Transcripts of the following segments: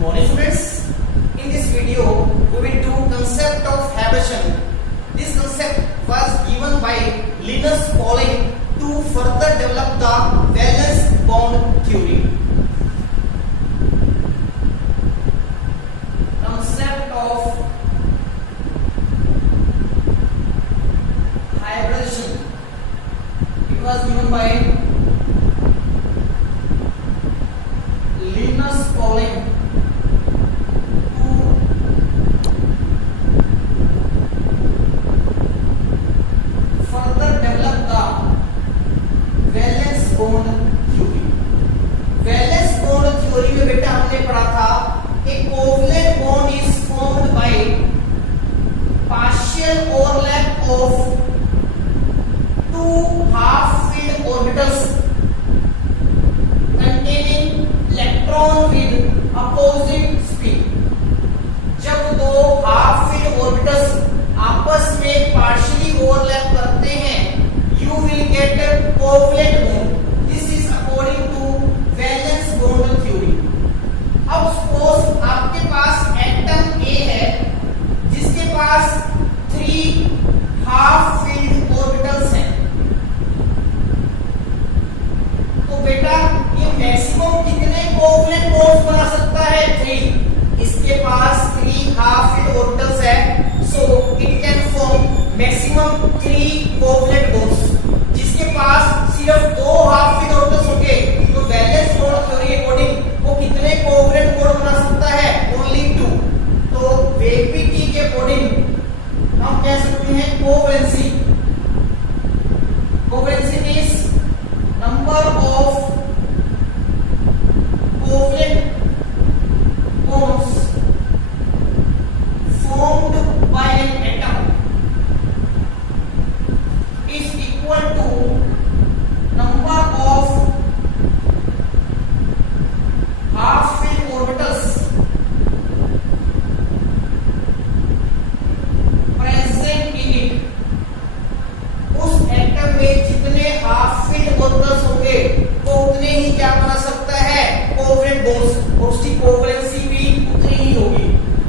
morning students. In this video we will do concept of Habersham. This concept was given by Linus Pauling to further develop the valence bond theory. Concept of Habersham. It was given by Linus Pauling to further develop the valence bond theory. Valence bond theory में बेटा हमने पढ़ा था एक covalent bond is formed by partial overlap of two half-filled orbitals containing electron with opposite spin. जब दो half filled orbitals आपस में पार्शियली ओवरलैप करते हैं you will get covalent bond. This is according to valence bond theory. अब suppose आपके पास atom A है जिसके पास 3 हाफ फील्ड ऑर्बिटल्स हैं, तो बेटा ये मैक्सिमम कितने कोवलेंट बॉन्ड्स बना सकता है? 3। इसके पास 3 हाफ फील्ड ऑर्बिटल्स है, so it can form maximum 3 covalent bonds. जिसके पास सिर्फ 2 हाफ फील्ड ऑर्बिटल्स होंगे तो वैलेंस बॉन्ड थ्योरी अकॉर्डिंग वो कितने कोवलेंट बॉन्ड बना सकता है? ओनली 2। तो वेपीटी के अकॉर्डिंग हम कह सकते हैं covalency. Covalency means number of covalent bonds formed by an atom is equal to number of half-filled orbitals present in it। उस एटम में जितने half-filled orbitals होंगे वो उतने ही क्या बना सकता है? कोवलेंट बॉन्ड्स, और उसकी कोवलेंसी भी उतनी ही होगी।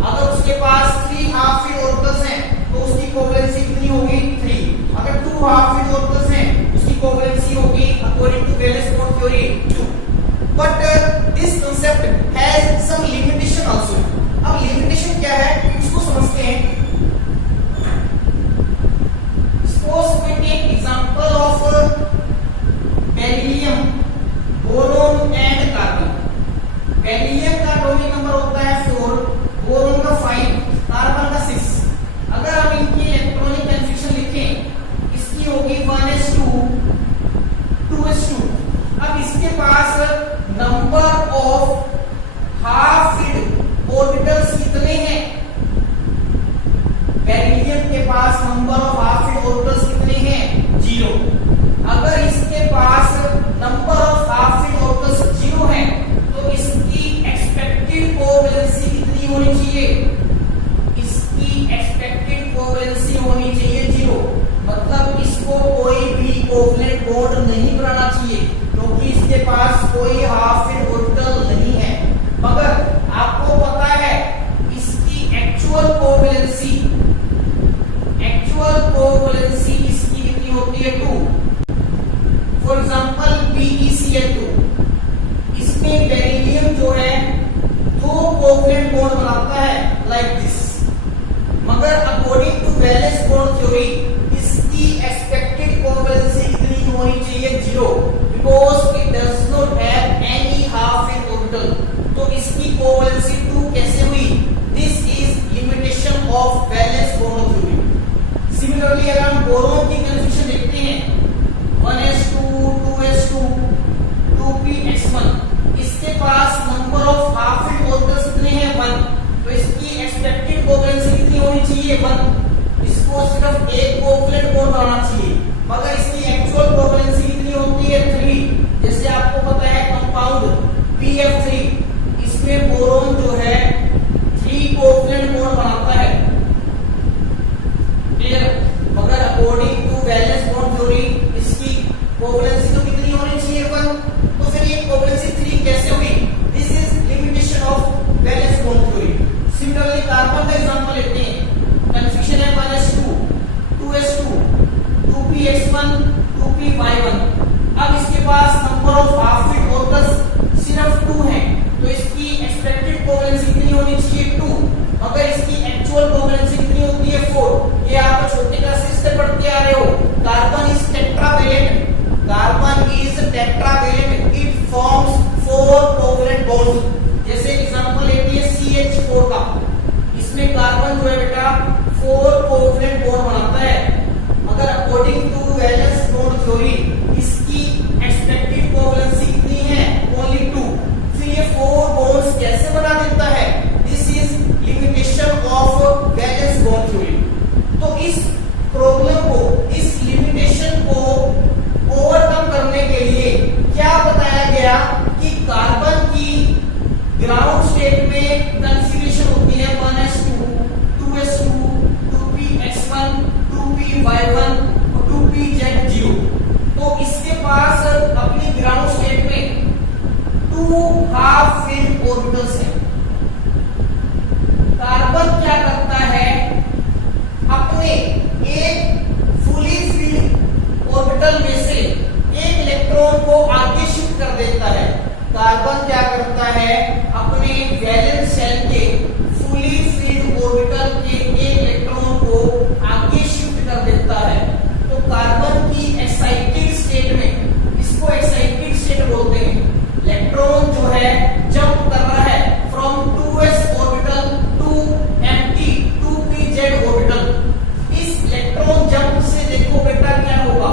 अगर उसके पास 3 हाफ फील्ड ऑर्बिटल्स हैं तो उसकी कोवलेंसी कितनी होगी? 3। अगर 2 हाफ फील्ड ऑर्बिटल्स हैं उसकी कोवलेंसी होगी according to valence bond theory 2। But this concept has some limitation also. अब लिमिटेशन क्या है इसको समझते हैं। Suppose we take example of beryllium, boron and carbon. Beryllium का एटॉमिक नंबर होता है 4, बोरोन का 5, कार्बन का 6। अगर हम इनकी इलेक्ट्रॉनिक कन्फिग्रेशन लिखें इसकी होगी 1s2 2s2। अब इसके पास number of half filled orbitals कितने हैं? बेरिलियम के पास number of half filled orbitals कितने हैं? 0। अगर इसके पास number of half filled orbitals 0 है तो इसकी एक्सपेक्टेड कोवैलेंसी कितनी होनी चाहिए? इसकी एक्सपेक्टेड कोवैलेंसी होनी चाहिए 0। मतलब इसको कोई भी कोवलेंट बॉन्ड नहीं बनाना चाहिए क्योंकि इसके पास कोई हाफ फील्ड ऑर्बिटल नहीं है। मगर आपको पता है इसकी एक्चुअल कोवैलेंसी इसकी कितनी होती है? 2। फॉर एग्जाम्पल BeCl2, इसमें बेरिलियम जो है 2 कोवलेंट बॉन्ड बनाता है लाइक दिस। मगर according to valence bond theory इसकी एक्सपेक्टेड कोवलेंसी कितनी होनी चाहिए? 0, because it does not have any half filled orbital. तो इसकी कोवलेंसी 2 कैसे हुई? This is limitation of valence bond theory. Similarly अगर हम बोरोन की कन्फिग्रेशन देखते हैं 1s2 2s2 2px1, इसके पास number of half filled orbitals कितने हैं? 1। तो इसकी एक्सपेक्टेड कोवलेंसी कितनी होनी चाहिए? 1। इसको सिर्फ एक कोवलेंट बॉन्ड बनाना चाहिए मगर इसकी एक्चुअल कोवलेंसी कितनी होती है? 3। जैसे आपको पता है कंपाउंड pf3, इसमें बोरोन जो है 3 कोवलेंट बॉन्ड बनाता है। क्लियर? मगर according to valence bond theory इसकी कोवलेंसी तो कितनी होनी चाहिए? 1। तो फिर ये कोवलेंसी 3 कैसे हुई? This is limitation of valence ground state में कन्फिग्रेशन होती है 1s2 2s2 2px1 2py1 और 2pz0। तो इसके पास अपनी ग्राउंड स्टेट में 2 हाफ फिल्ड ऑर्बिटल्स हैं। कार्बन क्या करता है, अपने एक फुली फिल्ड ऑर्बिटल में से एक इलेक्ट्रॉन को आगे शिफ्ट कर देता है। कार्बन क्या करता है, अपने वैलेंस शेल के फुली फिल्ड ऑर्बिटल के एक इलेक्ट्रॉन को आगे शिफ्ट कर देता है। तो कार्बन की एक्साइटेड स्टेट में, इसको एक्साइटेड स्टेट बोलते हैं, इलेक्ट्रॉन जो है जंप कर रहा है from 2s orbital to empty 2pz orbital. इस इलेक्ट्रॉन जंप से देखो बेटा क्या होगा,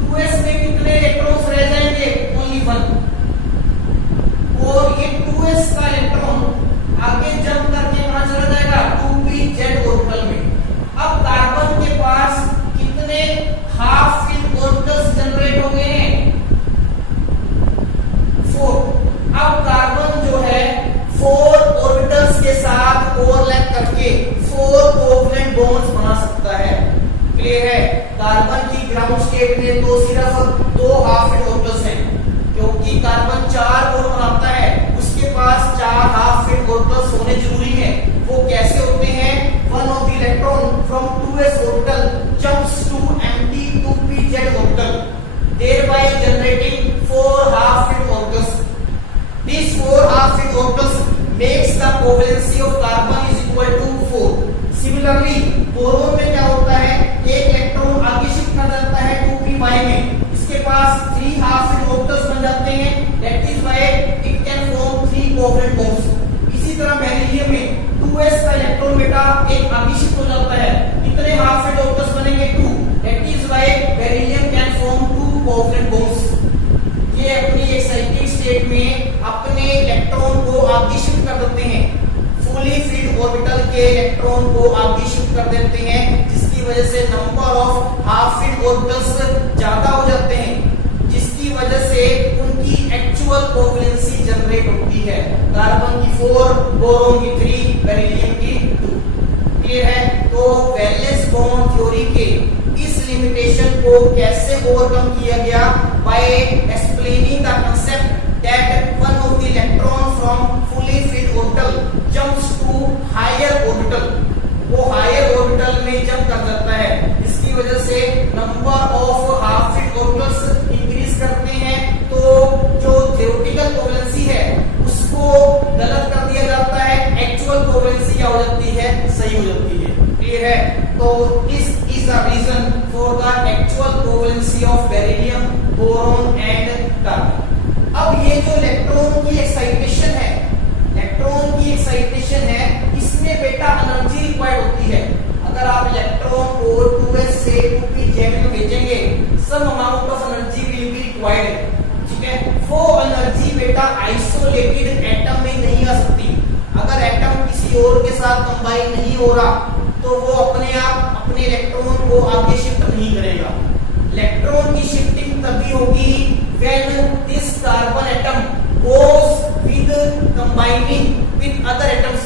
2s में कितने इलेक्ट्रॉन्स रह जाएंगे, ओनली 1, और ये 2s का इलेक्ट्रॉन आगे जंप करके कहां चला जाएगा, 2pz ऑर्बिटल में। अब कार्बन के पास कितने हाफ फिल्ड ऑर्बिटल्स जनरेट हो गए हैं, 4। अब कार्बन जो है 4 ऑर्बिटल्स के साथ ओवरलैप करके 4 कोवलेंट बॉन्ड्स बना सकता है। क्लियर है। कार्बन की ग्राउंड स्टेट में तो सिर्फ 2 हाफ फिल्ड ऑर्बिटल्स हैं, क्योंकि कार्बन 4 बॉन्ड बनाता है, उसके पास 4 हाफ फिल्ड ऑर्बिटल्स होने जरूरी हैं। वो कैसे होते हैं, one of the electron from 2s orbital jumps to empty 2pz orbital, thereby generating 4 half filled orbitals. These 4 half filled orbitals makes the covalency of carbon is equal to 4. Similarly, boron में क्या होता है, एक electron आगे shift कर जाता है 2py में, इसके पास 3 half filled orbitals बन जाते हैं, that is why it can form 3 covalent bonds. इसी तरह बेरिलियम में 2s का इलेक्ट्रॉन बेटा एक आगे शिफ्ट हो जाता है, कितने हाफ फिल्ड ऑर्बिटल्स बनेंगे, 2, that is why beryllium can form 2 covalent bonds. ये अपनी एक्साइटेड स्टेट में अपने इलेक्ट्रॉन को आगे शिफ्ट कर देते हैं, फुली फिल्ड ऑर्बिटल के इलेक्ट्रॉन को आगे शिफ्ट कर देते हैं, जिसकी वजह से number of half filled orbitals ज्यादा हो जाते हैं, जिसकी वजह से उनकी एक्चुअल कोवलेंसी जनरेट होती है। कार्बन की 4, बोरोन की 3, बेरिलियम की 2। क्लियर है। तो वैलेंस बॉन्ड थ्योरी के इस लिमिटेशन को कैसे ओवरकम किया गया, by explaining the concept that one of the electron from fully filled orbital jumps to higher orbital, वो हायर ऑर्बिटल में जंप कर जाता है, इसकी वजह से number of half filled orbitals increase करते हैं। तो जो थ्योरेटिकल कोवलेंसी है उसको गलत कर दिया जाता है, एक्चुअल कोवलेंसी क्या हो जाती है, सही हो जाती है। क्लियर है। तो this is the reason for the actual covalency of beryllium, boron and carbon. अब ये जो इलेक्ट्रॉन की एक्साइटेशन है, इलेक्ट्रॉन की एक्साइटेशन है, इसमें बेटा एनर्जी रिक्वायर्ड होती है। अगर आप इलेक्ट्रॉन को 2s से 2pz में भेजेंगे, some amount of energy will be required है, ठीक है। वो एनर्जी बेटा आइसोलेटेड एटम में नहीं आ सकती। अगर एटम किसी और के साथ कंबाइन नहीं हो रहा तो वो अपने आप अपने इलेक्ट्रॉन को आगे शिफ्ट नहीं करेगा। इलेक्ट्रॉन की शिफ्टिंग तभी होगी when this carbon atom goes with combining with other atoms.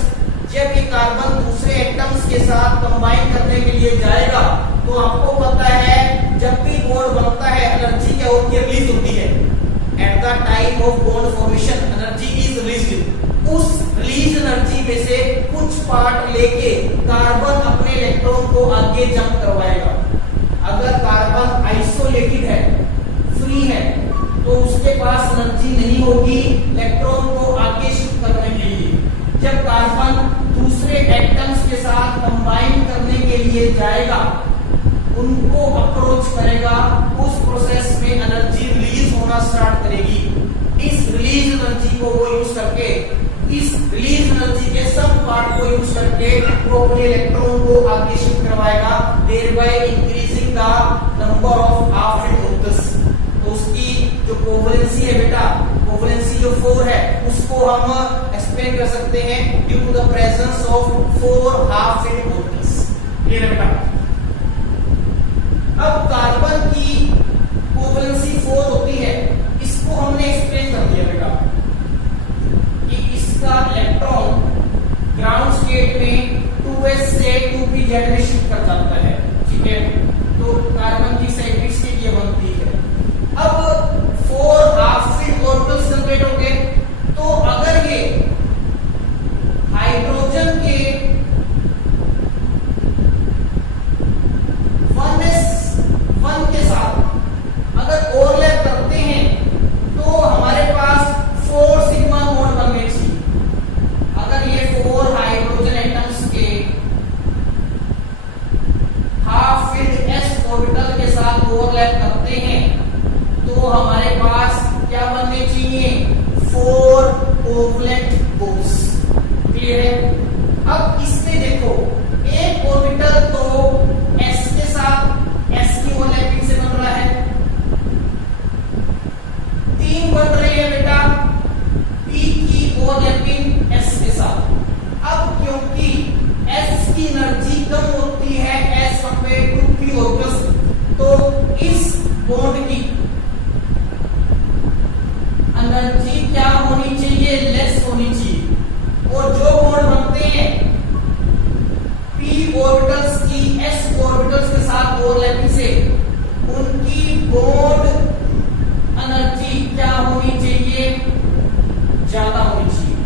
जब ये कार्बन दूसरे एटम्स के साथ कंबाइन करने के लिए जाएगा तो आपको पता है जब भी बॉन्ड बनता है एनर्जी क्या होती है, रिलीज होती है। Eight the time of bond formation energy is released. उस रिलीज एनर्जी में से कुछ पार्ट लेके कार्बन अपने इलेक्ट्रॉन को आगे जंप करवाएगा। अगर कार्बन आइसोलेटेड है, फ्री है, तो उसके पास एनर्जी नहीं होगी इलेक्ट्रॉन को आगे शिफ्ट करने के लिए। जब कार्बन दूसरे एटम्स के साथ कंबाइन करने के लिए जाएगा, उनको अप्रोच करेगा, उस प्रोसेस में एनर्जी रिलीज होना स्टार्ट करेगी। इस रिलीज एनर्जी को वो यूज करके, इस रिलीज एनर्जी के सब पार्ट को यूज करके वो अपने इलेक्ट्रॉन को आगे शिफ्ट करवाएगा, thereby increasing the number of half filled orbitals। तो उसकी जो कोवलेंसी है बेटा, कोवलेंसी जो 4 है, उसको हम एक्सप्लेन कर सकते हैं due to the presence of 4 half filled orbitals. ये बेटा अब कार्बन की कोवलेंसी 4 होती है, इसको हमने एक्सप्लेन कर दिया बेटा कि इस कोवलेंट बोन्स। क्लियर है? अब इसमें देखो एक ऑर्बिटल तो s के साथ s की ओवरलैपिंग से बन रहा है, 3 बन रही है बेटा p की ओवरलैपिंग s के साथ। अब क्योंकि s की एनर्जी कम होती है as compare to p orbitals, तो इस बॉन्ड की एनर्जी क्या होनी चाहिए? लेस होनी चाहिए। और जो बॉन्ड बनते हैं p ऑर्बिटल्स की s ऑर्बिटल्स के साथ ओवरलैपिंग से, उनकी बॉन्ड एनर्जी क्या होनी चाहिए? ज्यादा होनी चाहिए।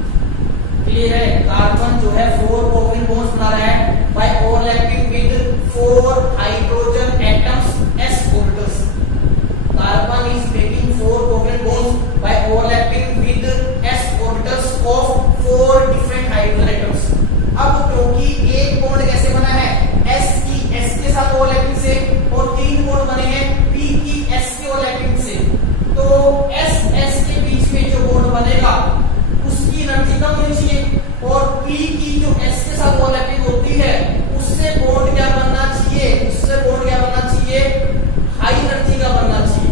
क्लियर है? कार्बन जो है 4 कोवलेंट बॉन्ड्स बना रहा है by overlapping with 4 hydrogen atoms s orbitals. Carbon is making 4 covalent bonds by overlapping with s orbitals of 4 different hydrogen atoms। अब क्योंकि एक बॉन्ड कैसे बना है? s की s के साथ ओवरलैपिंग से, और 3 बॉन्ड बने हैं p की s के ओवरलैपिंग से, तो s के बीच में जो बॉन्ड बनेगा उसकी एनर्जी कम होनी चाहिए, और p की जो s के साथ ओवरलैपिंग होती है उससे बॉन्ड क्या बनना चाहिए? उससे बॉन्ड क्या बनना चाहिए? हाई एनर्जी का बनना चाहिए।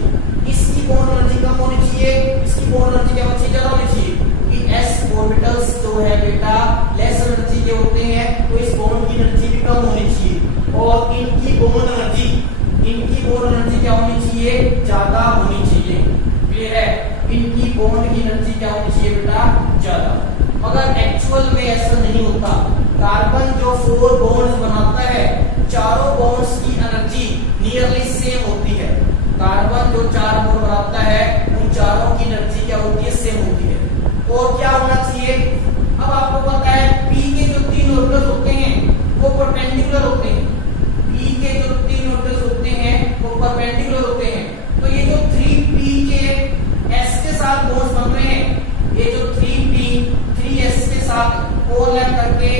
इसकी बॉन्ड एनर्जी कम होनी चाहिए, इसकी बॉन्ड एनर्जी क्या होनी चाहिए? ज्यादा होनी चाहिए। कि s ऑर्बिटल्स जो है बेटा लेस एनर्जी के होते हैं, तो इस बॉन्ड की एनर्जी भी कम होनी चाहिए, और इनकी बॉन्ड एनर्जी क्या होनी चाहिए? ज्यादा होनी चाहिए। क्लियर है? इनकी बॉन्ड की एनर्जी क्या होनी चाहिए बेटा? ज्यादा। मगर एक्चुअल में ऐसा नहीं होता। कार्बन जो 4 बॉन्ड्स बनाता है, चारों बॉन्ड्स की एनर्जी नियरली सेम होती है। कार्बन जो 4 बॉन्ड बनाता है उन चारों की एनर्जी क्या होती है? सेम होती है। और क्या होना चाहिए? अब आपको पता है p के जो 3 ऑर्बिटल्स होते हैं वो परपेंडिकुलर होते हैं। p के जो 3 ऑर्बिटल्स होते हैं वो परपेंडिकुलर होते हैं। तो ये जो 3p के s के साथ बॉन्ड्स बन रहे हैं, ये जो 3p 3s के साथ ओवरलैप करके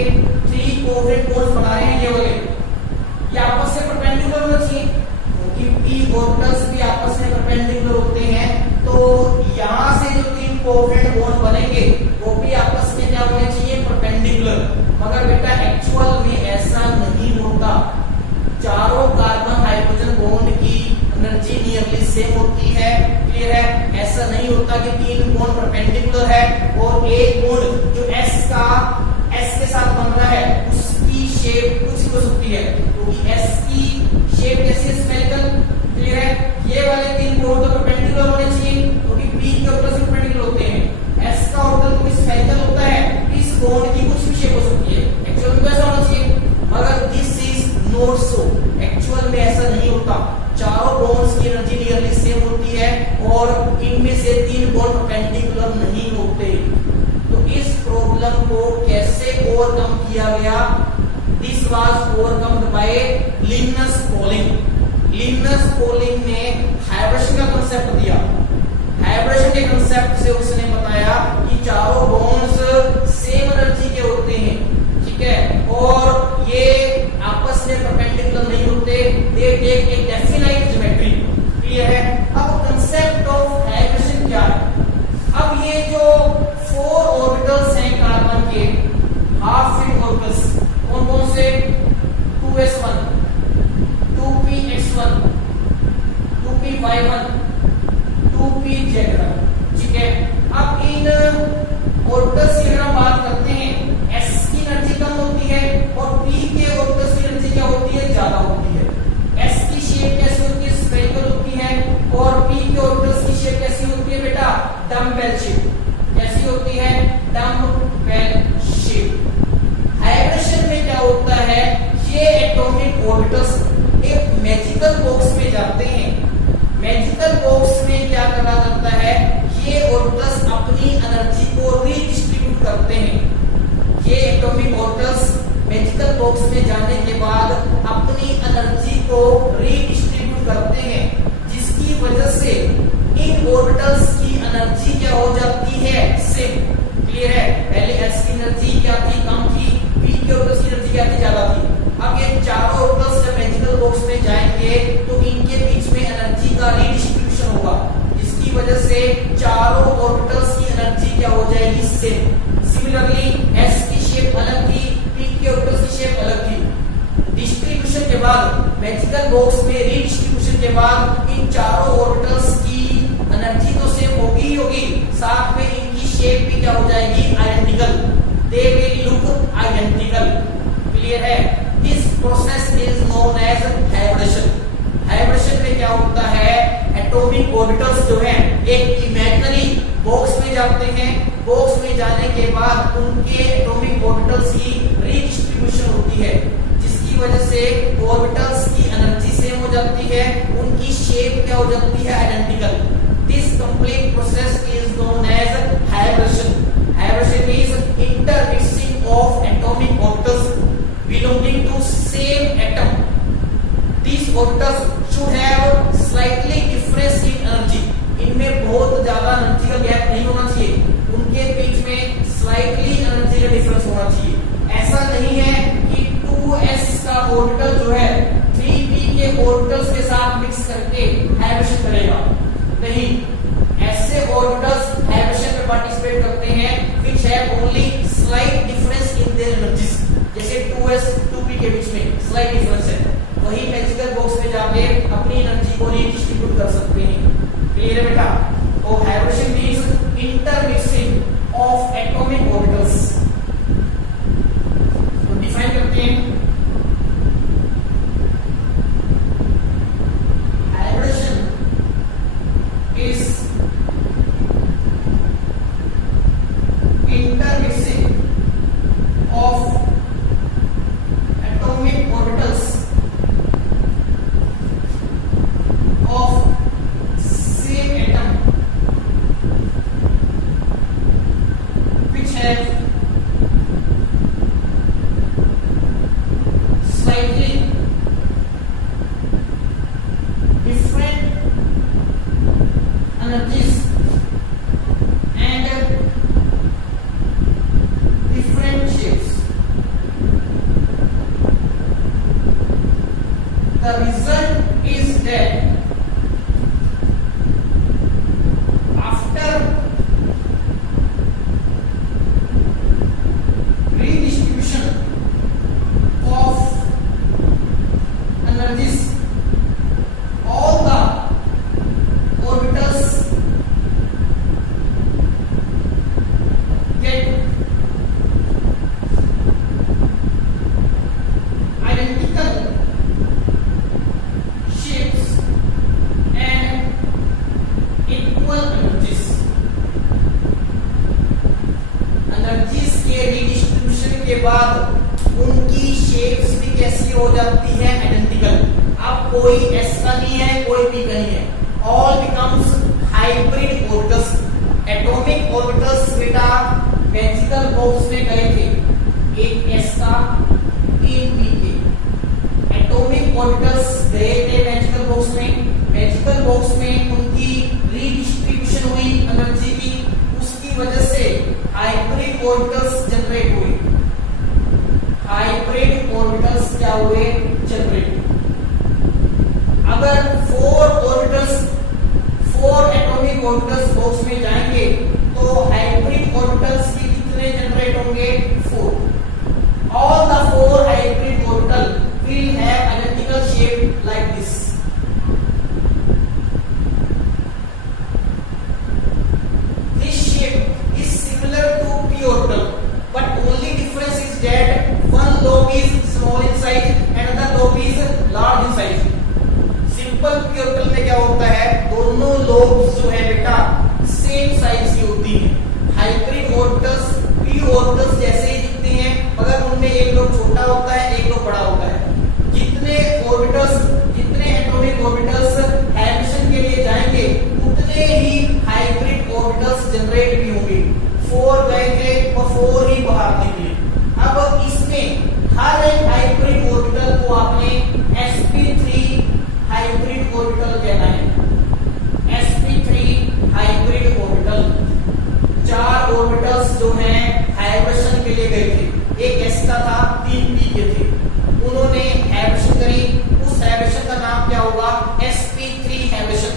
3 कोवलेंट बॉन्ड्स बना रहे हैं, ये वाले, ये आपस में परपेंडिकुलर होना चाहिए, क्योंकि p ऑर्बिटल्स भी आपस में परपेंडिकुलर होते हैं। तो यहां से जो 3 कोवलेंट बॉन्ड बनेंगे वो भी आपस में क्या होने चाहिए? परपेंडिकुलर। मगर बेटा एक्चुअल में ऐसा नहीं होता। चारों कार्बन हाइड्रोजन बॉन्ड की एनर्जी नियरली सेम होती है। क्लियर है? ऐसा नहीं होता कि 3 बॉन्ड परपेंडिकुलर है और एक बॉन्ड जो s के साथ बन रहा है उसकी शेप कुछ हो सकती है, क्योंकि s की शेप कैसी है? स्फेरिकल। क्लियर है? ये वाले 3 बॉन्ड तो परपेंडिकुलर होने चाहिए, क्योंकि p के ऑर्बिटल्स परपेंडिकुलर होते हैं। s का ऑर्बिटल क्योंकि स्फेरिकल होता है, इस बॉन्ड की कुछ भी शेप हो सकती है। एक्चुअल में ऐसा होना चाहिए, मगर this is not so. Actual में ऐसा नहीं होता। चारों बॉन्ड्स की एनर्जी नियरली सेम होती है और इनमें से 3 बॉन्ड परपेंडिकुलर नहीं होते। तो इस प्रॉब्लम को कैसे ओवरकम किया गया? This was overcome bye Linus Pauling. Linus Pauling ने हाइब्रिडेशन का कांसेप्ट दिया। हाइब्रिडेशन के कांसेप्ट से उसने बताया कि चारों बॉन्ड्स सेम एनर्जी के होते हैं, ठीक है, और ये आपस में परपेंडिकुलर नहीं होते, they take a definite geometry. Clear है? अब कांसेप्ट ऑफ हाइब्रिडेशन क्या है? अब ये जो 4 ऑर्बिटल्स हैं कार्बन के, हाफ फिल्ड ऑर्बिटल्स, कौन कौन से? 2s1, 2px1, 2p y1, 2pz1, ठीक है। अब इन ऑर्बिटल्स की अगर हम बात करते हैं, s की एनर्जी कम होती है और p के ऑर्बिटल्स की एनर्जी क्या होती है? ज्यादा होती है। s की शेप कैसी होती है? स्फेरिकल होती है, और p के ऑर्बिटल्स की शेप कैसी होती है बेटा? Dumbbell shape. कैसी होती है? Dumbbell shape. हाइब्रिडेशन में क्या होता है? ये एटॉमिक ऑर्बिटल्स एक मैजिकल बॉक्स में जाते हैं। मैजिकल बॉक्स में क्या करा जाता है? ये ऑर्बिटल्स अपनी एनर्जी को रीडिस्ट्रीब्यूट करते हैं। ये एटॉमिक ऑर्बिटल्स मैजिकल बॉक्स में जाने के बाद अपनी एनर्जी को रीडिस्ट्रीब्यूट करते हैं, जिसकी वजह से इन ऑर्बिटल्स की एनर्जी क्या हो जाती है? सेम। क्लियर है? पहले s की एनर्जी क्या थी? कम थी। p के ऑर्बिटल्स की एनर्जी क्या थी? ज्यादा थी। अब ये चारों ऑर्बिटल्स जब मैजिकल बॉक्स में जाएंगे तो इनके बीच में एनर्जी का रीडिस्ट्रीब्यूशन होगा, जिसकी वजह से चारों ऑर्बिटल्स की एनर्जी क्या हो जाएगी? ऑर्बिटल्स जो है एक इमेजिनरी बॉक्स में जाते हैं। बॉक्स में जाने के बाद उनके एटॉमिक ऑर्बिटल्स की रीडिस्ट्रीब्यूशन होती है, जिसकी वजह से ऑर्बिटल्स की एनर्जी सेम हो जाती है, उनकी शेप क्या हो जाती है, identical. This complete process is known as hybridisation. Hybridisation is intermixing of atomic orbitals belonging to same atom. These orbitals should have slightly difference in energy. इनमें बहुत ज्यादा एनर्जी का गैप नहीं होना चाहिए, उनके बीच में स्लाइटली एनर्जी का डिफरेंस होना चाहिए। ऐसा नहीं है कि 2s का ऑर्बिटल जो है 3p के ऑर्बिटल्स के साथ मिक्स करके हाइब्रिडेशन करेगा, नहीं। ऐसे ऑर्बिटल्स हाइब्रिडेशन में पार्टिसिपेट करते हैं which have only slight difference in their energies, जैसे 2s 2p के बीच में स्लाइट डिफरेंस है, वही मैजिकल बॉक्स में जाके अपनी एनर्जी को रीडिस्ट्रीब्यूट कर सकते हैं। क्लियर है बेटा? तो hybridisation means intermixing of atomic orbitals. तो डिफाइन करते हैं, hybridisation is intermixing of atomic orbitals of same atom which have slightly different energies and different shapes. The result is that after redistribution of energies, all the orbitals get identical shapes and equal energies. Energies के redistribution के बाद उनकी shapes भी कैसी हो जाती है, identical. अब कोई s का नहीं है, कोई p का नहीं है, all becomes hybrid orbitals. Atomic orbitals बेटा मैजिकल बॉक्स में गए थे, एक s का 3p के एटॉमिक ऑर्बिटल्स गए थे मैजिकल बॉक्स में। मैजिकल बॉक्स में उनकी रीडिस्ट्रीब्यूशन हुई एनर्जी की, उसकी वजह से हाइब्रिड ऑर्बिटल्स जनरेट हुए। हाइब्रिड ऑर्बिटल्स क्या हुए, जनरेट। अगर 4 एटॉमिक ऑर्बिटल्स बॉक्स में जाएंगे तो हाइब्रिड ऑर्बिटल्स की कितने जनरेट होंगे, 4। All the 4 hybrid orbital will have identical shape like this. This shape is similar to p orbital, but only difference is that one lobe is small in size and another lobe is large in size. Simple p orbital में क्या होता है, दोनों lobes जो है बेटा same size की होती है। हाइब्रिड ऑर्बिटल्स p ऑर्बिटल्स जैसे ही दिखते हैं, मगर उनमें एक लोब छोटा होता है, एक लोब बड़ा होता है। जितने एटॉमिक ऑर्बिटल्स हाइब्रिडेशन के लिए जाएंगे उतने ही हाइब्रिड ऑर्बिटल्स जनरेट भी होंगे। 4 गए थे और 4 ही बाहर निकले। अब इसमें हर एक हाइब्रिड ऑर्बिटल को आपने sp3 हाइब्रिड ऑर्बिटल कहना है। sp3 हाइब्रिड ऑर्बिटल, 4 ऑर्बिटल्स जो हैं हाइब्रिडेशन के लिए गए थे, एक s का था, 3 p के थे, उन्होंने हाइब्रिडेशन करी। उस हाइब्रिडेशन का नाम क्या होगा, sp3 हाइब्रिडेशन।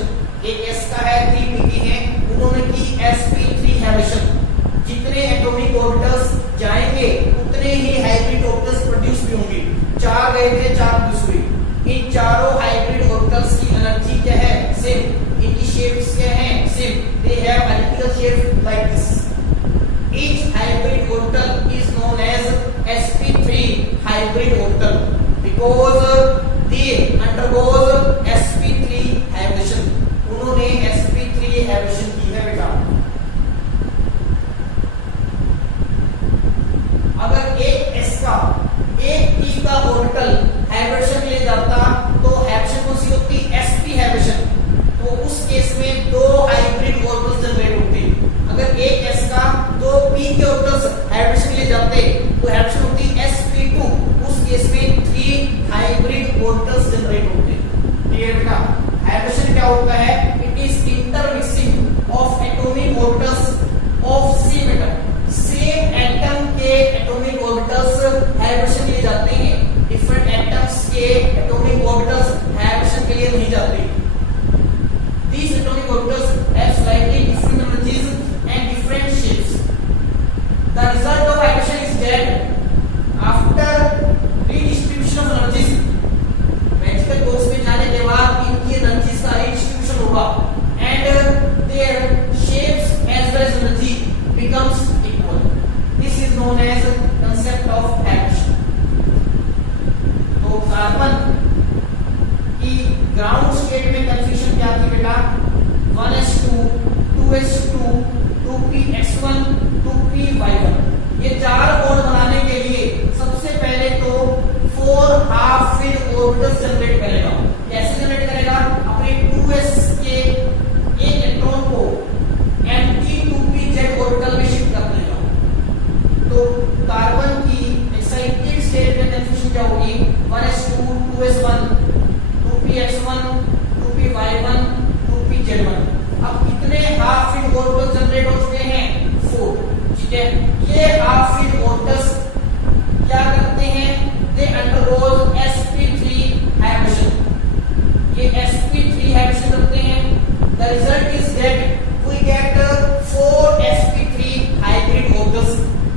एक s का है, 3p की है, उन्होंने की sp3 हाइब्रिडेशन। जितने एटॉमिक ऑर्बिटल्स जाएंगे उतने ही हाइब्रिड ऑर्बिटल्स प्रोड्यूस भी होंगे। 4 गए थे, 4 प्रोड्यूस हुए। इन चारों हाइब्रिड ऑर्बिटल्स की एनर्जी क्या है, सेम। इनकी शेप्स क्या है, same. They have identical shapes like this. Each hybrid orbital is known as sp3 hybrid orbital because they undergoes sp3 hybridization. उन्होंने if the orbital हाइब्रिडेशन के लिए जाता तो हाइब्रिडेशन कौन सी होती? sp hybridisation. तो उस केस में दो हाइब्रिड ऑर्बिटल्स जनरेट होते। अगर एक s का दो p के ऑर्बिटल्स हाइब्रिडेशन के लिए जाते तो हाइब्रिडेशन होती sp2। उस केस में 3 हाइब्रिड ऑर्बिटल्स जनरेट होते। क्लियर बेटा? हाइब्रिडेशन क्या होता है? It is intermixing of atomic orbitals of same atom. Same atom के एटॉमिक ऑर्बिटल्स हाइब्रिडेशन के लिए जाते हैं, डिफरेंट एटम्स के एटॉमिक ऑर्बिटल्स हाइब्रिडेशन के लिए नहीं जाते। These atomic orbitals have slightly different energies and different shapes. The result of hybridization is that after redistribution of energies, magical box में जाने के बाद इनकी एनर्जीज का redistribution होगा and their shapes as well as energy becomes equal. This is known as concept of hybridization. तो carbon की ground state में कंफीग्रेशन क्या थी बेटा? 1s2 2s2 2px1 2py1। ये चार बॉन्ड बनाने के लिए सबसे पहले तो 4 हाफ फिल ऑर्बिटल्स जनरेट करेगा। कैसे जनरेट करेगा? अपने 2s के एक इलेक्ट्रॉन को empty 2pz ऑर्बिटल में शिफ्ट कर देगा। तो कार्बन की एक्साइटेड स्टेट में कंफीग्रेशन क्या होगी? 1s2 2s1 2px1 2py1 2pz1। अब कितने हाफ फिल ऑर्बिटल्स जनरेट हो चुके हैं? 4। ठीक है, ये हाफ फिल ऑर्बिटल्स क्या करते हैं? They undergo sp3 hybridisation. ये sp3 हाइब्रिडेशन करते हैं। The result is that we get 4 sp3 hybrid orbitals.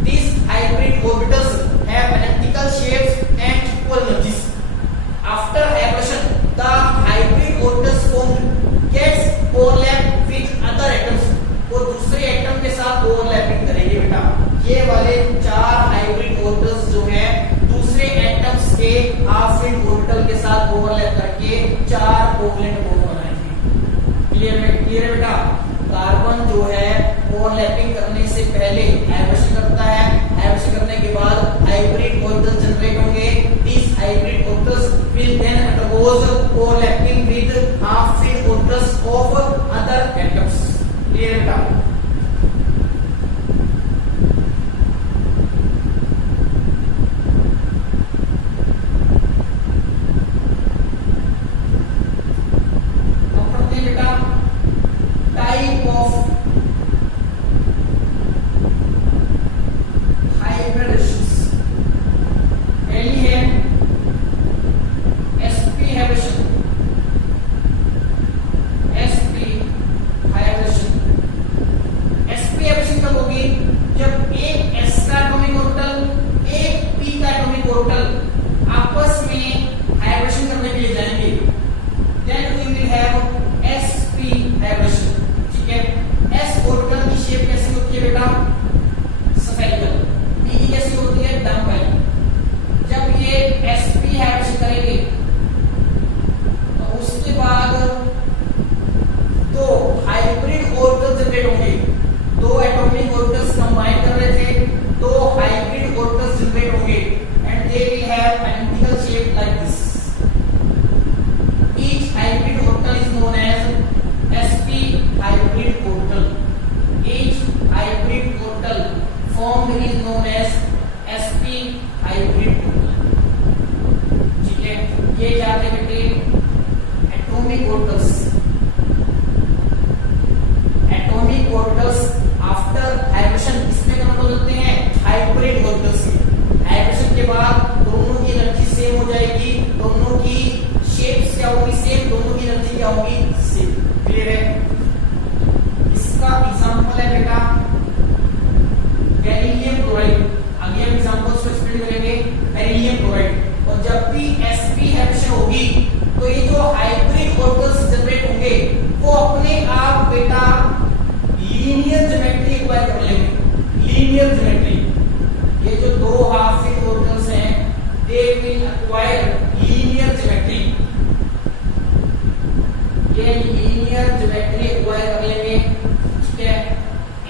These hybrid orbitals have identical shapes and equal energies. After hybridization, the hybrid orbitals formed gets overlap with other atoms. वो दूसरे atom के साथ overlapping करेंगे बेटा। ये वाले 4 hybrid orbitals जो हैं दूसरे एटम्स के हाफ फिल ऑर्बिटल के साथ ओवरलैप करके 4 कोवलेंट बॉन्ड बनाएंगे। क्लियर है? क्लियर है बेटा? कार्बन जो है ओवरलैपिंग करने से पहले हाइब्रिडेशन करता है। हाइब्रिडेशन करने के बाद हाइब्रिड ऑर्बिटल्स जनरेट होंगे। These hybrid orbitals will then undergoes overlapping with half fill orbitals of other atoms. Clear बेटा? अब पढ़ते हैं बेटा टाइप ऑफ हाइब्रिडेशंस। पहली है sp हाइब्रिडेशन। sp हाइब्रिडेशन कब होगी? जब एक s का एटॉमिक ऑर्बिटल एक p का एटॉमिक ऑर्बिटल आपस में हाइब्रिडेशन करने के लिए जाएंगे। Then we will have sp hybridisation. ठीक है, s ऑर्बिटल की शेप कैसी होती है बेटा? स्फेरिकल। p की कैसी होती है? डम्ब। जब ये sp हाइब्रिडेशन करेंगे तो उसके बाद दो हाइब्रिड ऑर्बिटल जनरेट होंगे। दो एटॉमिक ऑर्बिटल्स कंबाइन कर रहे थे, दो हाइब्रिड ऑर्बिटल्स जनरेट होंगे and they will have identical shape like this. Each hybrid orbital is known as sp hybrid orbital. Each hybrid orbital formed is known as sp hybrid orbital. ठीक है, ये क्या थे बेटे? Atomic orbitals. Atomic orbitals after hybridization किसमें convert हो जाते हैं? हाइब्रिड ऑर्बिटल्स में। हाइब्रिडेशन के बाद दोनों की एनर्जी सेम हो जाएगी, दोनों की शेप्स क्या होगी? सेम। दोनों की एनर्जी क्या होगी? सेम। क्लियर है? इसका एग्जांपल है बेटा बेरिलियम क्लोराइड। आगे हम एग्जांपल्स को एक्सप्लेन करेंगे। Beryllium chloride. और जब भी sp हाइब्रिडेशन होगी तो ये जो हाइब्रिड ऑर्बिटल्स जनरेट होंगे वो अपने आप बेटा लीनियर ज्योमेट्री एक्वायर कर लेंगे। Linear geometry. ये जो दो हाफ फिल ऑर्बिटल्स हैं they will acquire linear geometry. ये लीनियर ज्योमेट्री एक्वायर कर लेंगे। ठीक है,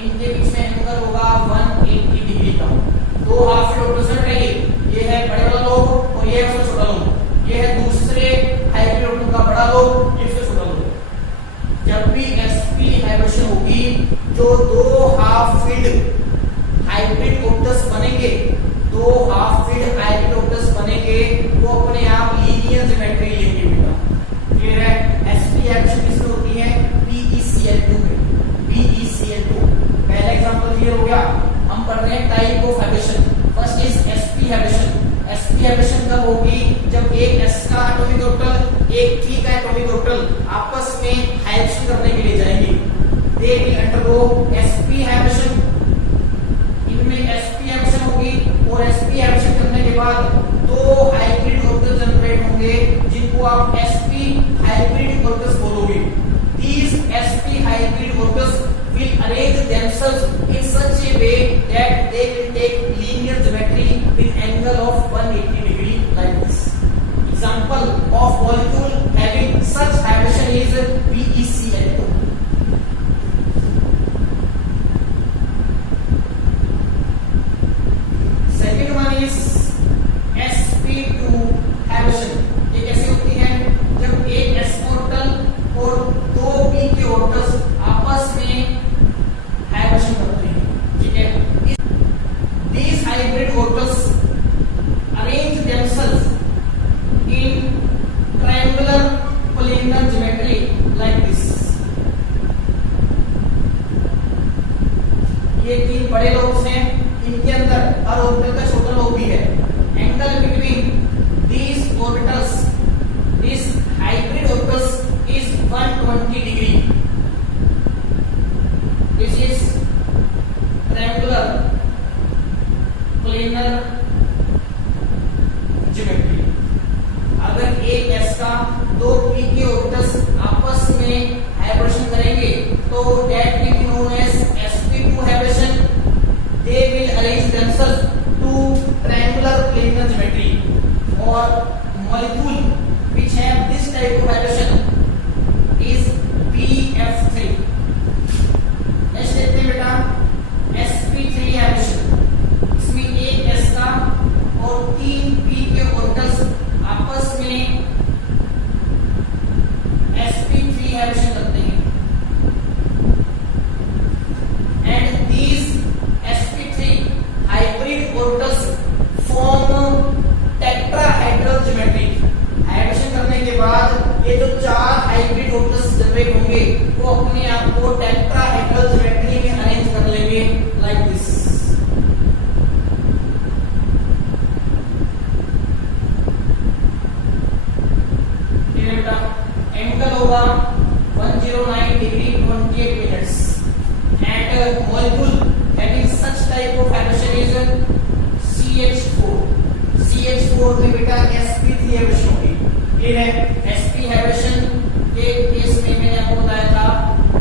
इनके बीच में एंगल होगा 180 डिग्री का। दो हाफ फिल ऑर्बिटल्स रहेंगे। ये है बड़े वाला लोब और ये है उसका छोटा लोब, ये है दूसरे हाइब्रिड ऑर्बिटल का बड़ा लोब, ये उसका छोटा लोब। जब भी sp हाइब्रिडेशन होगी, जो दो हाफ फील्ड हाइब्रिड ऑर्बिटल्स बनेंगे, दो हाफ फील्ड हाइब्रिड ऑर्बिटल्स बनेंगे, वो अपने आप लीनियर ज्योमेट्री लेंगे बेटा। क्लियर है? sp हाइब्रिडेशन किसमें होती है? PeCl2 में, PeCl2। पहला एग्जांपल क्लियर हो गया। हम पढ़ रहे हैं type of hybridization. First is sp hybridization. sp hybridization कब होगी? जब एक s का एटॉमिक ऑर्बिटल एक t का एटॉमिक ऑर्बिटल आपस में हाइब्रिडेशन करने के लिए जाएंगे। They will undergo sp hybridization. इनमें sp हाइब्रिडेशन होगी और sp हाइब्रिडेशन करने के बाद दो हाइब्रिड ऑर्बिटल जनरेट होंगे, जिनको आप sp हाइब्रिड ऑर्बिटल्स बोलोगे। These sp hybrid orbitals will arrange themselves in such a way that they will take linear geometry with angle of 180 degree like this. Example of molecule having such hybridization is PeCl2. Second one is sp2 hybridization. ये कैसे होती है? जब एक s orbital और दो p के orbitals आपस में हाइब्रिडेशन करते हैं, ठीक है? These hybrid orbitals arrange themselves in triangular planar geometry like this. ये तीन बड़े लोब्स हैं, इनके अंदर हर ऑर्बिटल का छोटा लोब भी है। Angle between these orbitals, these hybrid orbitals is 120 degree. This is triangular planar geometry. अगर एक s का दो p के ऑर्बिटल्स आपस में हाइब्रिडेशन करेंगे तो that will be known as sp2 hybridization. They will arrange themselves to triangular planar geometry. और molecule which have this type of hybridization is pf3. Next देखते हैं बेटा sp3 hybridization। इसमें एक s का और तीन p के ऑर्बिटल्स आपस में sp3 hybridization करते हैं। And these sp3 hybrid orbitals form tetrahedral geometry. Hybridization करने के बाद ये जो चार हाइब्रिड ऑर्बिटल्स जनरेट होंगे, वो अपने आप को टेट्राहेड्रल ज्योमेट्री में अरेंज कर लेंगे लाइक दिस। ये बेटा एंगल होगा 109 degree 28 minutes and molecule having such type of hybridization is CH4। CH4 में बेटा sp3 हाइब्रिडेशन होगी। ये है sp हाइब्रिडेशन के केस में मैंने आपको बताया था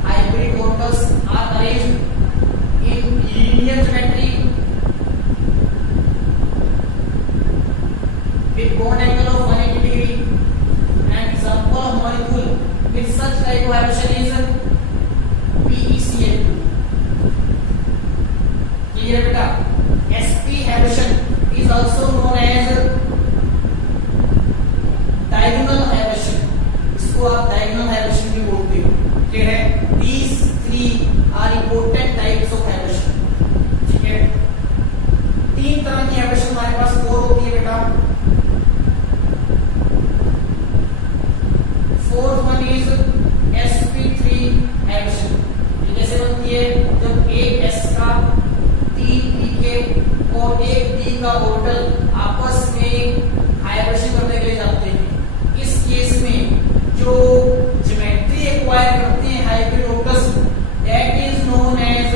hybrid orbitals are arranged in linear geometry with bond angle of 180 degree. An example of molecule with such type of hybridization is PeCl2. Clear बेटा? sp hybridization is also known as diagonal hybridization. इसको आप diagonal hybridization भी बोलते हो। Clear है? These three are important types of hybridization। ठीक है? तीन तरह की hybridization हमारे पास और होती है बेटा। Fourth one is sp3 hybridization। ये कैसे बनती है? जब एक s का तीन p के और एक d का ऑर्बिटल आपस में हाइब्रिडेशन करने के लिए जाते हैं। इस केस में जो ज्योमेट्री एक्वायर करते हैं hybrid orbitals, that is known as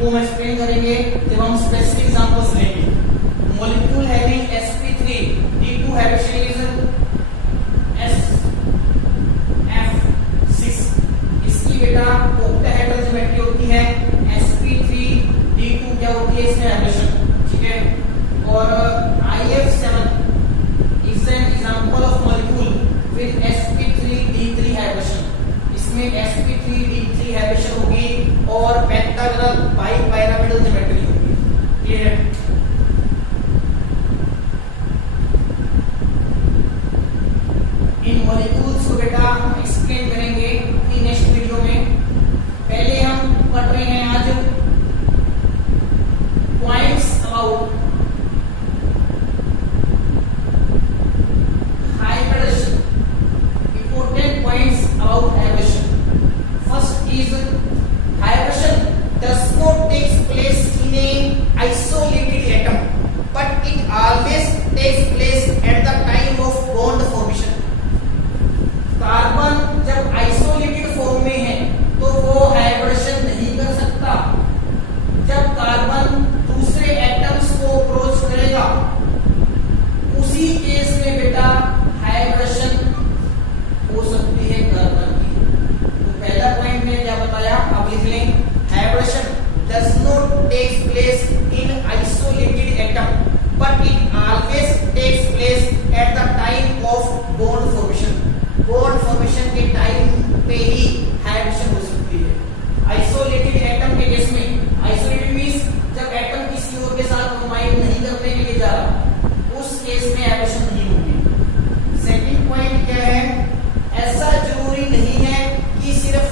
वो हम एक्सप्लेन करेंगे जब हम स्पेसिफिक एग्जांपल्स लेंगे। Molecule having sp3d2 hybridization is SF6। इसकी बेटा ऑक्टाहेड्रल ज्योमेट्री होती है। sp3d2 क्या होती है इसमें हाइब्रिडेशन, ठीक है। और IF7 is an example of molecule with sp3d3 hybridization. इसमें sp3d3 हाइब्रिडेशन होगी और पेंटागोनल बाइपिरामिडल ज्योमेट्री होगी, क्लियर है। इन मॉलिक्यूल्स को बेटा हम एक्सप्लेन करेंगे अपनी नेक्स्ट वीडियो में। पहले हम पढ़ रहे हैं आज points about hybridization, important points about hybridization. First is hybridization does not take place in a isolated atom, but it always takes place at the time of bond formation. Carbon जब isolated form में है तो वो hybridisation नहीं कर सकता। जब carbon दूसरे एटम्स को अप्रोच करेगा उसी केस में बेटा हाइब्रिडेशन हो सकती है कार्बन की। तो पहला पॉइंट मैंने क्या बताया, आप लिख लें। Hybridization does not take place in isolated atom, but it always takes place at the time of bond formation. bond formation के टाइम पे ही हाइब्रिडेशन हो सकती है। आइसोलेटेड एटम के केस में, आइसोलेटेड मींस जब एटम किसी और के साथ कंबाइन नहीं करने के लिए जा रहा, उस केस में हाइब्रिडेशन नहीं होगी। सेकंड पॉइंट क्या है, ऐसा जरूरी नहीं है कि सिर्फ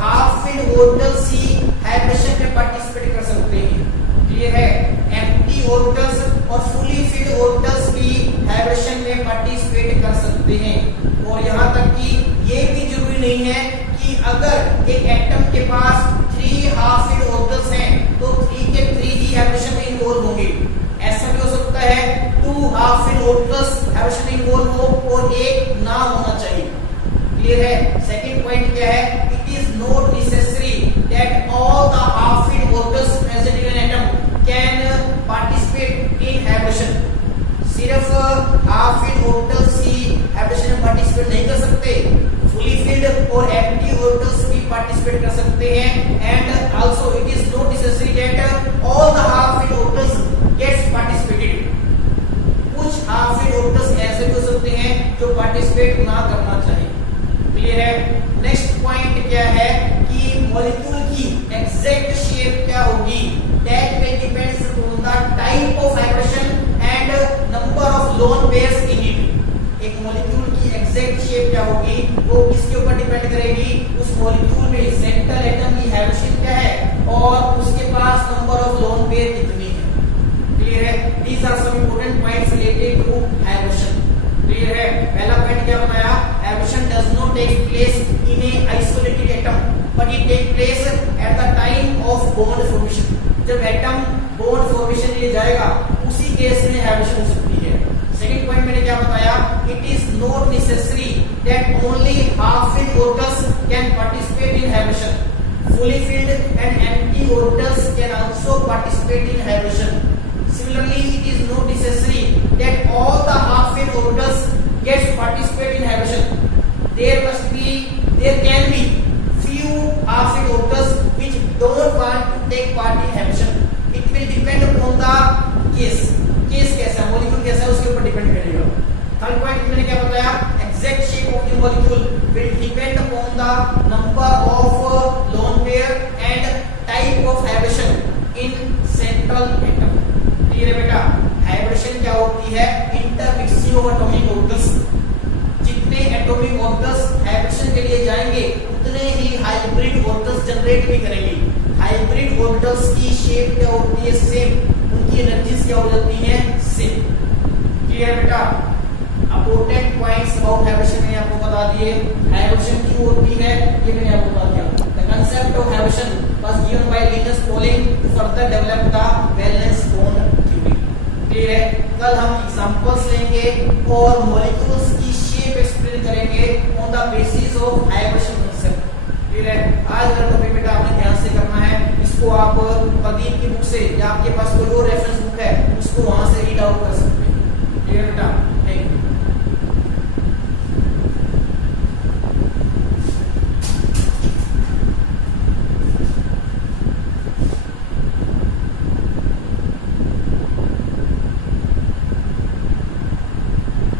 हाफ फिल्ड ऑर्बिटल्स ही हाइब्रिडेशन में पार्टिसिपेट कर सकते हैं, क्लियर है। एम्प्टी ऑर्बिटल्स और फुली फिल्ड ऑर्बिटल्स भी हाइब्रिडेशन में पार्टिसिपेट कर सकते हैं। और यहाँ तक कि ये भी जरूरी नहीं है कि अगर एक एटम के पास 3 हाफ फिल्ड ऑर्बिटल्स हैं तो 3 के 3 ही हाइब्रिडेशन में इन्वॉल्व होंगे। ऐसा भी हो सकता है 2 हाफ फिल्ड ऑर्बिटल्स हाइब्रिडेशन में इन्वॉल्व हो और एक ना होना चाहिए, क्लियर है। सेकंड पॉइंट क्या है, it is not necessary that all the half filled orbitals present in an atom can participate in hybridization. सिर्फ हाफ फिल्ड ऑर्बिटल्स ही हाइब्रिडेशन में पार्टिसिपेट नहीं कर सकते, फुली फिल्ड और एम्प्टी ऑर्बिटल्स भी पार्टिसिपेट कर सकते हैं। And also it is not necessary that all the half filled orbitals gets participated. कुछ हाफ फिल्ड ऑर्बिटल्स ऐसे भी हो सकते हैं जो पार्टिसिपेट ना करना चाहिए, क्लियर है। नेक्स्ट पॉइंट क्या है कि मॉलिक्यूल की एग्जैक्ट शेप क्या होगी, that will depends on the type of hybridization and number of lone pairs in it. एक मॉलिक्यूल की एग्जैक्ट शेप क्या होगी वो किसके ऊपर डिपेंड करेगी, उस मॉलिक्यूल में सेंट्रल एटम की हाइब्रिडेशन क्या है और उसके पास नंबर ऑफ लोन पेयर कितनी है, क्लियर है। These are some important points related to hybridization, clear है। पहला पॉइंट क्या बताया, hybridization does not take place in a isolated atom but it take place at the time of bond formation. जब atom bond formation के लिए जाएगा उसी case में हाइब्रिडेशन हो सकती है। सेकंड पॉइंट मैंने क्या बताया, it is not necessary that only half filled orbitals can participate in hybridization. Fully filled and empty orbitals can also participate in hybridization. Similarly, it is not necessary that all the half filled orbitals gets participate in hybridization. There can be few half filled orbitals which don't want to take part in hybridization. It will depend upon the case. Case कैसा है, molecule कैसा है उसके ऊपर depend करेगा। Third point मैंने क्या बताया, exact shape of the molecule will depend upon the number of lone pair and type of hybridization in central atom. Clear है बेटा। हाइब्रिडेशन क्या होती है, इंटरमिक्सिंग ऑफ एटॉमिक ऑर्बिटल्स। जितने एटॉमिक ऑर्बिटल्स हाइब्रिडेशन के लिए जाएंगे उतने ही हाइब्रिड ऑर्बिटल्स जनरेट भी करेंगे। हाइब्रिड ऑर्बिटल्स की शेप क्या होती है, सेम, उनकी एनर्जीज क्या हो जाती हैं, सेम, क्लियर है बेटा। इंपॉर्टेंट पॉइंट्स अबाउट हाइब्रिडेशन मैंने आपको बता दिए। हाइब्रिडेशन क्यों होती है ये मैंने आपको बता दिया। The concept of hybridization was given by Linus Pauling to further develop the valence bond theory, clear है। कल हम एग्जांपल्स लेंगे और मॉलिक्यूल्स की शेप एक्सप्लेन करेंगे on the basis of hybridization concept, clear है। आज का टॉपिक बेटा आपने ध्यान से करना है, इसको इसको आप प्रदीप की बुक से या आपके पास कोई और रेफरेंस बुक है उसको वहां से रीड आउट कर सकते हैं।